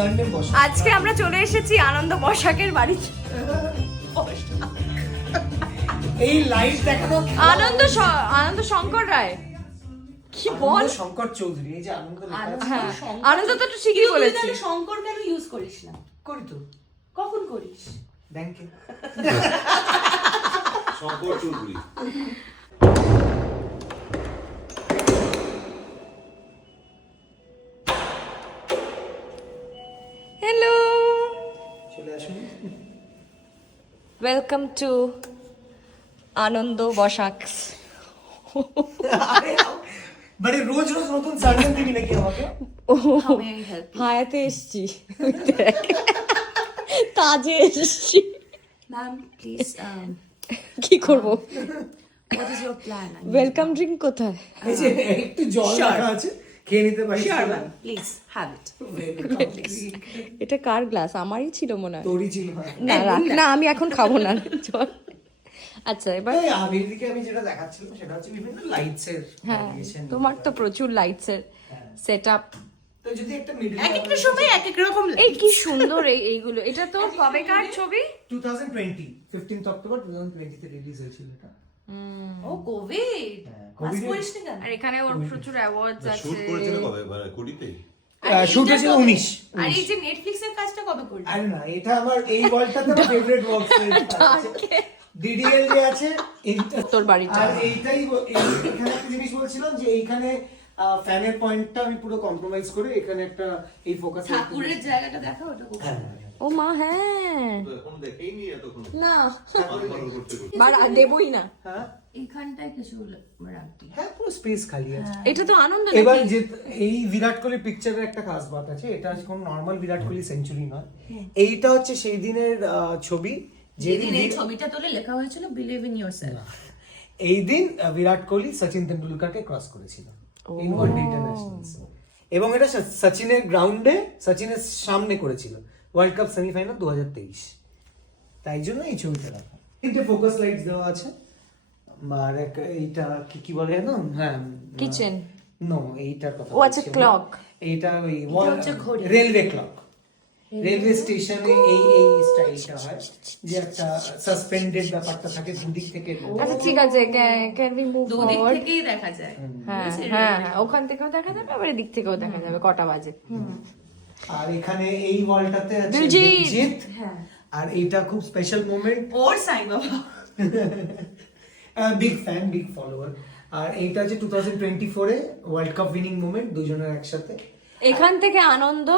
Sunday বসা। আজকে আমরা চলে এসেছি আনন্দ বসাকের বাড়ি। এই লাইট দেখানো আনন্দ শঙ্কর রায় কি বল শঙ্কর চৌধুরী, এই যে আনন্দ লেখা আছে। হ্যাঁ আনন্দ তো ঠিকই বলেছি। শঙ্কর কেন ইউজ করিস না? করি তো, কখন করিস? ব্যাংকে। শঙ্কর চৌধুরী। হ্যালো, চলে আসুন। ওয়েলকাম টু আনন্দ বসাক। মানে রোজ রোজ নতুন সার্জন দিবি নাকি আমাকে? How may I help you? হায়াতে এসছি, কাজে এসছি। Ma'am, please, কি করব? what is your plan? Welcome drink কোথায়? এই যে একটু জল রাখা আছে, খেয়ে নিতে পারিস। Sure, ma'am. Please, have it. এটা কার গ্লাস? আমারই ছিল মনে হয়। তোরই ছিল। না রাখ না, আমি এখন খাবো না। চল। আচ্ছা এবার এই আগের দিকে আমি যেটা দেখাচ্ছিলাম সেটা হচ্ছে বিভিন্ন লাইটস এর হ্যাঁ, variation। তোমার তো প্রচুর লাইটস এর সেটআপ। তো যদি একটা মিডল এক একটা সময় এক এক রকম এই কি সুন্দর এইগুলো। এটা তো কবেকার ছবি? 2020 15th অক্টোবর 2020 তে রিলিজ হয়েছিল এটা। ও কোভিড হ্যাঁ, মাস COVID-এ- করিস না কেন? আর এখানে ওর প্রচুর অ্যাওয়ার্ডস শুট আছে। করেছিল কবে? মানে কুড়িতে? শুট হয়েছিল 19। আর এই যে নেটফ্লিক্স এর কাজটা কবে করলি? আরে না, এটা আমার এই ওয়ার্ল্ডটাতে আমার ফেভারিট ওয়ার্ক। ডিডিএল যে আছে এইটা তোর বাড়িটা। আর এইটাই এখানে একটা জিনিস বলছিলাম যে এইখানে ফ্যানের পয়েন্টটা আমি পুরো কম্প্রোমাইজ করে এখানে একটা এই ফোকাস ঠাকুরের জায়গাটা দেখা ওটা খুব ও মা হ্যাঁ তো এখন দেখেই নি এতক্ষণ। না পাগল করতে করতে। বার দেবই না। হ্যাঁ এইখানটায় কিছু রাখতি। হ্যাঁ পুরো স্পেস খালি আছে। এটা তো আনন্দ এবার নাকি? যে এই বিরাট কোহলি পিকচারের একটা খাস বাত আছে, এটা কোনো নর্মাল বিরাট কোহলি সেঞ্চুরি নয়। এইটা হচ্ছে সেই দিনের ছবি যেদিন এই ছবিটা তোলে লেখা হয়েছিল বিলিভ ইন ইয়োরসেলফ। এই দিন বিরাট কোহলি সচিন তেন্ডুলকারকে ক্রস করেছিল ইন ওয়ানডে ইন্টারন্যাশনালস, এবং এটা সচিনের গ্রাউন্ডে সচিনের সামনে করেছিল ওয়ার্ল্ড কাপ সেমিফাইনাল 2023। তাই জন্য এই ছবিটা রাখা। তিনটে ফোকাস লাইটস দেওয়া আছে। আর এইটা কি বলে না, হ্যাঁ কিচেন। নো এইটার কথা ও আচ্ছা, বলছি আমি। clock। এইটা ওই হচ্ছে ঘড়ি। Railway clock. রেলওয়ে স্টেশনে এই স্টাইলটা হয় যে একটা সাসপেন্ডেড ব্যাপারটা থাকে দুদিক থেকে। আচ্ছা ঠিক আছে, ক্যান উই মুভ দুদিক ফরওয়ার্ড? থেকেই দেখা যায়। হ্যাঁ হ্যাঁ হ্যাঁ, ওখান থেকেও দেখা যাবে, আবার এদিক থেকেও দেখা যাবে কটা বাজে। আর এখানে এই ওয়ালটাতে আছে দিলজিৎ। দিলজিৎ। হ্যাঁ। আর এইটা খুব স্পেশাল মোমেন্ট, ওর Sai Baba. Big fan, big follower. আর এইটা হচ্ছে 2024 এ ওয়ার্ল্ড কাপ উইনিং মোমেন্ট, দুজনের একসাথে। এখান থেকে আনন্দ